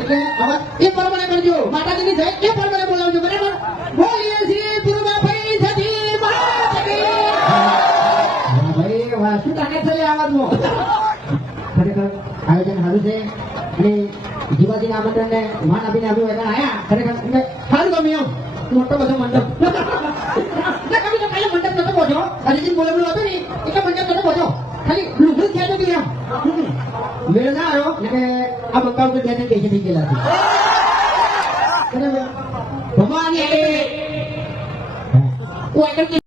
એટલે હવે એ પ્રમાણે કરજો માતાજીની જય એ પ્રમાણે બોલાવજો. બરાબર? બોલીએ છીએ પૂર્વાભાઈ સતી ભાઈ, વાહ, શું તાકાત છે લે આવાજમાં ખરેખર આયોજન સારું છે. અને જીવાજીના આમંત્રણને માન આપીને અભિવાદન આયા. ખરેખર સારું ગમે એમ. મોટો બધો મંડપ. તો મંડપ નતો પહોંચ્યો હજી બોલેલું હતું ને એટલે મંડપ નતો પહોંચ્યો ખાલી લુગડું હતી એમ. મેળ ના આવ્યો કે આ બંકાવ તો ત્યાં બેસી થઈ ગયેલા છે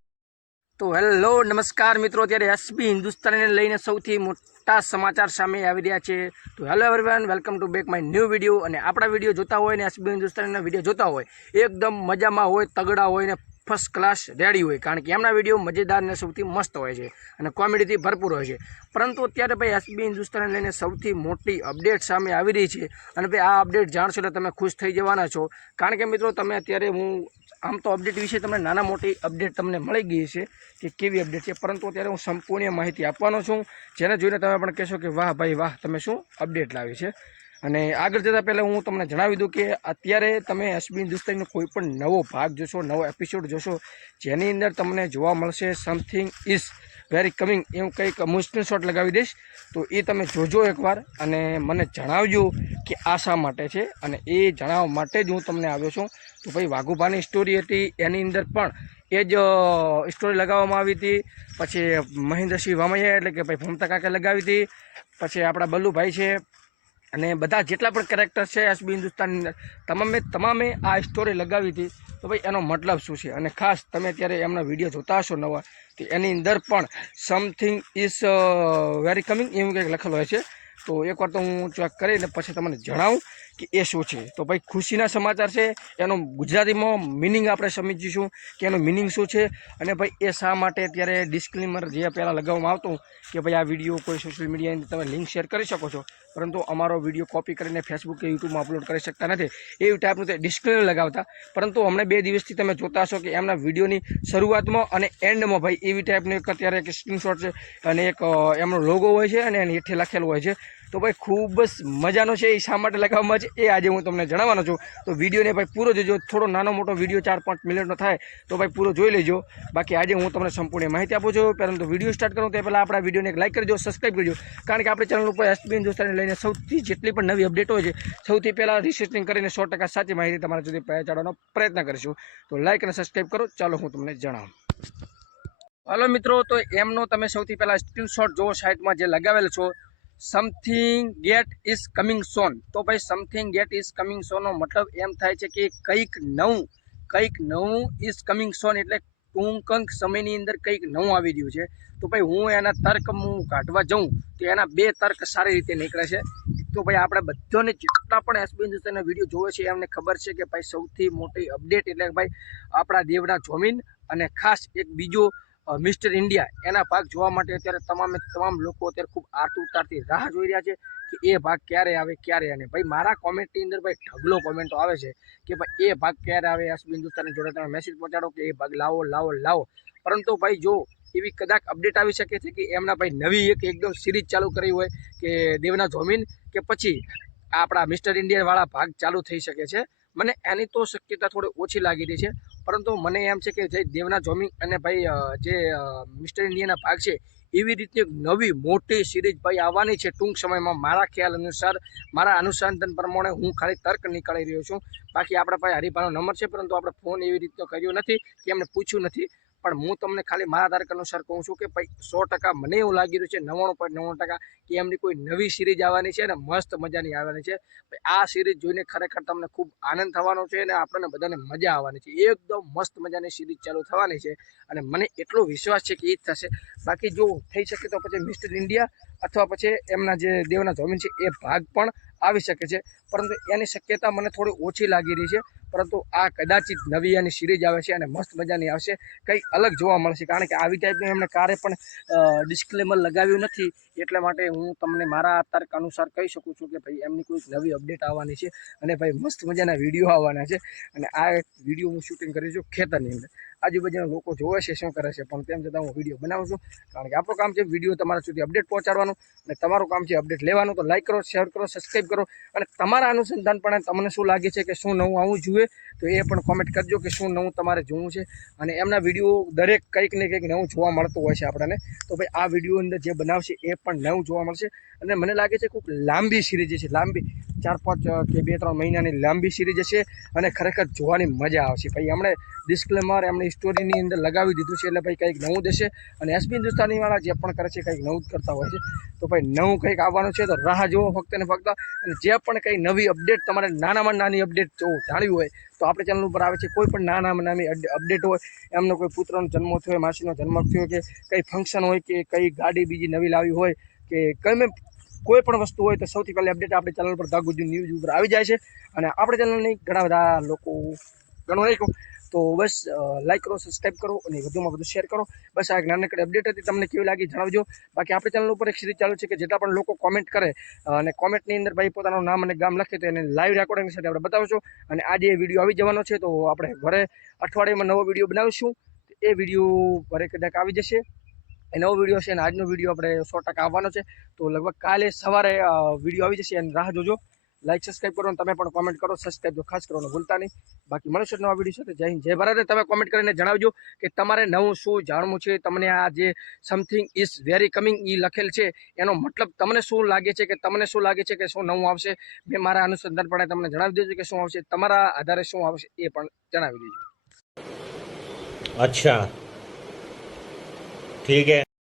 તો હેલો, નમસ્કાર મિત્રો. અત્યારે એસબી હિન્દુસ્તાનીને લઈને સૌથી મોટા સમાચાર સામે આવી રહ્યા છે. તો hello everyone welcome to back my new video અને આપણા વીડિયો જોતા હોય ને, એસબી હિન્દુસ્તાનના વીડિયો જોતા હોય, એકદમ મજામાં હોય, તગડા હોય ને ફર્સ્ટ ક્લાસ રેડી હોય. કારણ કે એમના વીડિયો મજેદાર ને સૌથી મસ્ત હોય છે અને કોમેડીથી ભરપૂર હોય છે. પરંતુ અત્યારે ભાઈ એસબી હિન્દુસ્તાનને લઈને સૌથી મોટી અપડેટ સામે આવી રહી છે. અને ભાઈ આ અપડેટ જાણશો એટલે તમે ખુશ થઈ જવાના છો. કારણ કે મિત્રો તમે અત્યારે હું આમ તો અપડેટ વિશે તમને નાના મોટી અપડેટ તમને મળી ગઈ છે કે કેવી અપડેટ છે. પરંતુ અત્યારે હું સંપૂર્ણ માહિતી આપવાનો છું. જેને જોઈને તમે પણ કહેશો કે વાહ ભાઈ વાહ, તમે શું અપડેટ લાવી છે? અને આગળ જતાં પહેલાં હું તમને જણાવી દઉં કે અત્યારે તમે એસબી હિન્દુસ્તાનનો કોઈ પણ નવો ભાગ જોશો, નવો એપિસોડ જોશો, જેની અંદર તમને જોવા મળશે સમથિંગ ઇઝ વેરી કમિંગ એવું કંઈક હું સ્ક્રીનશોટ લગાવી દઈશ. તો એ તમે જોજો એકવાર અને મને જણાવજો કે આ શા માટે છે અને એ જણાવવા માટે જ હું તમને આવ્યો છું. તો ભાઈ, વાઘુભાની સ્ટોરી હતી, એની અંદર પણ એ જ સ્ટોરી લગાવવામાં આવી હતી. પછી મહેન્દ્રસિંહ વામૈયા એટલે કે ભાઈ ભમતા કાકે લગાવી હતી. પછી આપણા બલ્લુભાઈ છે અને બધા જેટલા પણ કેરેક્ટર છે એસબી હિન્દુસ્તાનની અંદર, તમામે તમામે આ સ્ટોરી લગાવી હતી. તો ભાઈ, એનો મતલબ શું છે? અને ખાસ તમે અત્યારે એમના વીડિયો જોતા હશો નવા, તો એની અંદર પણ સમથિંગ ઇઝ વેરી કમિંગ એવું કંઈક લખેલું હોય છે. તો એકવાર તો હું ચેક કરીને પછી તમને જણાવું કે એ શું છે. તો ભાઈ, ખુશીના સમાચાર છે, એનો ગુજરાતીમાં મિનિંગ આપણે સમજીશું કે એનો મિનિંગ શું છે અને ભાઈ, એ શા માટે અત્યારે ડિસ્ક્લેમર જે પહેલાં લગાવવામાં આવતું કે ભાઈ, આ વીડિયો કોઈ સોશિયલ મીડિયાની તમે લિંક શેર કરી શકો છો, પરંતુ અમારો વીડિયો કોપી કરીને ફેસબુક કે યુટ્યુબમાં અપલોડ કરી શકતા નથી. એવી ટાઈપનું તે ડિસ્ક્લેમર લગાવતા. પરંતુ અમને બે દિવસથી તમે જોતા હશો કે એમના વિડીયોની શરૂઆતમાં અને એન્ડમાં ભાઈ, એવી ટાઈપનું એક અત્યારે એક સ્ક્રીનશોટ છે અને એક એમનો લોગો હોય છે અને એની હેઠે લખેલું હોય છે. તો ભાઈ ખૂબ જ મજાનો છે એ શા માટે લગાવવામાં છે? એ આજે હું તમને જણાવવાનો છું. તો વિડીયોને ભાઈ પૂરો જોજો. થોડો નાનો મોટો વીડિયો ચાર પાંચ મિનિટનો થાય તો ભાઈ પૂરો જોઈ લેજો. બાકી આજે હું તમને સંપૂર્ણ માહિતી આપું છું. પરંતુ વીડિયો સ્ટાર્ટ કરું તે પહેલાં આપણા વિડીયોને એક લાઇક કરજો સબસ્ક્રાઈબ કરજો. કારણ કે આપણે ચેનલ ઉપર એસબી હિન્દુસ્તાનને લઈને સૌથી જેટલી પણ નવી અપડેટ હોય છે, સૌથી પહેલાં રિસર્ચિંગ કરીને સો સાચી માહિતી તમારા સુધી પહોંચાડવાનો પ્રયત્ન કરીશું. તો લાઇક અને સબસ્ક્રાઈબ કરો. ચાલો હું તમને જણાવું. હલો મિત્રો, તો એમનો તમે સૌથી પહેલાં સ્ક્રીનશોટ જોવો સાઇટમાં જે લગાવેલ છો. Something great is coming soon તો ભાઈ સમથિંગ ગેટ ઇઝ કમિંગ સોનનો મતલબ એમ થાય છે કે કંઈક નવું કંઈક નવું ઇઝ કમિંગ સોન એટલે ટૂંક સમયની અંદર કંઈક નવું આવી રહ્યું છે. તો ભાઈ, હું એના તર્ક હું કાઢવા જાઉં તો એના બે તર્ક સારી રીતે નીકળે છે. તો ભાઈ, આપણે બધાને જેટલા પણ એસબી હિન્દુસ્તાનના વીડિયો જોવે છે, એમને ખબર છે કે ભાઈ, સૌથી મોટી અપડેટ એટલે ભાઈ, આપણા દેવડા જોમીન અને ખાસ એક બીજો મિસ્ટર ઇન્ડિયા એના ભાગ જોવા માટે અત્યારે તમામે તમામ લોકો અત્યારે ખૂબ આતુરતાથી રાહ જોઈ રહ્યા છે કે એ ભાગ ક્યારે આવે, ક્યારે અને ભાઈ મારા કોમેન્ટની અંદર ભાઈ ઢગલો કોમેન્ટો આવે છે કે ભાઈ એ ભાગ ક્યારે આવે અસ હિન્દુસ્તાનની જોડે તમે મેસેજ પહોંચાડો કે એ ભાગ લાવો લાવો લાવો. પરંતુ ભાઈ જો એવી કદાચ અપડેટ આવી શકે છે કે એમના ભાઈ નવી એક એકદમ સિરીઝ ચાલુ કરી હોય કે દેવના જોમીન કે પછી આપણા મિસ્ટર ઇન્ડિયાવાળા ભાગ ચાલુ થઈ શકે છે. મને એની તો શક્યતા થોડી ઓછી લાગી રહી છે. પરંતુ મને એમ છે કે જે દેવના જોમિંગ અને ભાઈ જે મિસ્ટર ઇન્ડિયાના ભાગ છે, એવી રીતે નવી મોટી સિરીઝ ભાઈ આવવાની છે ટૂંક સમયમાં મારા ખ્યાલ અનુસાર. મારા અનુસંધાન પ્રમાણે હું ખાલી તર્ક નીકાળી રહ્યો છું. બાકી આપણા પાસે હરિભાનો નંબર છે, પરંતુ આપણે ફોન એવી રીતનો કર્યો નથી કે એમને પૂછ્યું નથી. પણ હું તમને ખાલી મારા તારક અનુસાર કહું છું કે ભાઈ, સો ટકા મને એવું લાગી રહ્યું છે, નવ્વાણું પોઈન્ટ નવ્વાણું ટકા કે એમની કોઈ નવી સિરીઝ આવવાની છે અને મસ્ત મજાની આવવાની છે. આ સિરીઝ જોઈને ખરેખર તમને ખૂબ આનંદ થવાનો છે અને આપણને બધાને મજા આવવાની છે. એકદમ મસ્ત મજાની સિરીઝ ચાલુ થવાની છે અને મને એટલો વિશ્વાસ છે કે એ જ થશે. બાકી જો થઈ શકે તો પછી મિસ્ટર ઇન્ડિયા અથવા પછી એમના જે દેવના જમીન છે એ ભાગ પણ આવી શકે છે. પરંતુ એની શક્યતા મને થોડી ઓછી લાગી રહી છે. પરંતુ આ કદાચિત નવી એની સિરીઝ આવે છે અને મસ્ત મજાની આવશે. કંઈક અલગ જોવા મળશે. કારણ કે આવી ટાઈપનું એમણે કારે પણ ડિસ્ક્લેમર લગાવ્યું નથી. એટલા માટે હું તમને મારા તર્ક અનુસાર કહી શકું છું કે ભાઈ એમની કોઈક નવી અપડેટ આવવાની છે અને ભાઈ મસ્ત મજાના વીડિયો આવવાના છે. અને આ વીડિયો હું શૂટિંગ કરી છું ખેતરની અંદર. આજુબાજુના લોકો જોવે છે શું કરે છે, પણ તેમ છતાં હું વીડિયો બનાવું છું. કારણ કે આપણું કામ છે વીડિયો તમારા સુધી અપડેટ પહોંચાડવાનું અને તમારું કામ છે અપડેટ લેવાનું. તો લાઈક કરો શેર કરો સબસ્ક્રાઈબ કરો. અને તમારા અનુસંધાન પણ તમને શું લાગે છે કે શું નવું આવું જોઈએ તો એ પણ કોમેન્ટ કરજો કે શું નવું તમારે જોવું છે. અને એમના વીડિયો દરેક કંઈક ને કંઈક નવું જોવા મળતું હોય છે આપણને. તો ભાઈ આ વીડિયો અંદર જે બનાવશે એ પણ નવું જોવા મળશે. અને મને લાગે છે ખૂબ લાંબી સિરીઝ છે, લાંબી, ચાર, પાંચ કે બે, ત્રણ મહિનાની લાંબી સિરીઝ હશે અને ખરેખર જોવાની મજા આવશે. ભાઈ, એમણે ડિસ્ક્લેમર એમણે સ્ટોરીની અંદર લગાવી દીધું છે, એટલે ભાઈ કંઈક નવું દેશે. અને એસબી હિન્દુસ્તાનીવાળા જે પણ કરે છે, કંઈક નવું જ કરતા હોય છે. તો ભાઈ નવું કંઈક આવવાનું છે તો રાહ જુઓ ફક્ત ને ફક્ત. અને જે પણ કંઈ નવી અપડેટ તમારે નાનામાં નાની અપડેટ જો જાણવી હોય, તો આપણે ચેનલ ઉપર આવે છે, કોઈ પણ નાનામાં નાની અપડેટ હોય, એમનો કોઈ પુત્રનો જન્મ થયો હોય માસીનો જન્મ થયો કે કંઈ ફંક્શન હોય કે કઈ ગાડી બીજી નવી લાવી હોય કે કંઈ કોઈ પણ વસ્તુ હોય, તો સૌથી પહેલી અપડેટ આપણી ચેનલ પર ધાગુજી ન્યૂઝ ઉપર આવી જાય છે. અને આપણે ચેનલની ઘણા બધા લોકો ઘણું નહીં તો બસ લાઈક કરો સબસ્ક્રાઈબ કરો અને વધુમાં વધુ શેર કરો. બસ, આ નાનકડી અપડેટ હતી, તમને કેવી લાગી જણાવજો. બાકી આપણી ચેનલ ઉપર એક સિરીઝ ચાલુ છે કે જેટલા પણ લોકો કોમેન્ટ કરે અને કોમેન્ટની અંદર ભાઈ પોતાનું નામ અને ગામ લખે તો એને લાઈવ રેકોર્ડિંગ સાથે આપણે બતાવશું. અને આજે વીડિયો આવી જવાનો છે, તો આપણે ઘરે અઠવાડિયામાં નવો વીડિયો બનાવીશું. એ વીડિયો ઘરે કદાચ આવી જશે. એ નવો વીડિયો છે અને આજનો વીડિયો આપણે સો આવવાનો છે. તો લગભગ કાલે સવારે વીડિયો આવી જશે અને રાહ જોજો. લાઈક સબસ્ક્રાઈબ કરો તમે પણ કોમેન્ટ કરો. સબસ્ક્રાઈબ ખાસ કરવાનું ભૂલતા નહીં. બાકી મળશે નવા વીડિયો સાથે. જય હિન્દ. જય ભારત. તમે કોમેન્ટ કરીને જણાવજો કે તમારે નવું શું જાણવું છે? તમને આ જે સમથિંગ ઇઝ વેરી કમિંગ એ લખેલ છે. એનો મતલબ તમને શું લાગે છે કે તમને શું લાગે છે કે શું નવું આવશે? મેં મારા અનુસંધાનપણે તમને જણાવી દીધું કે શું આવશે? તમારા આધારે શું આવશે એ પણ જણાવી દીધું. અચ્છા. ઠીક હે.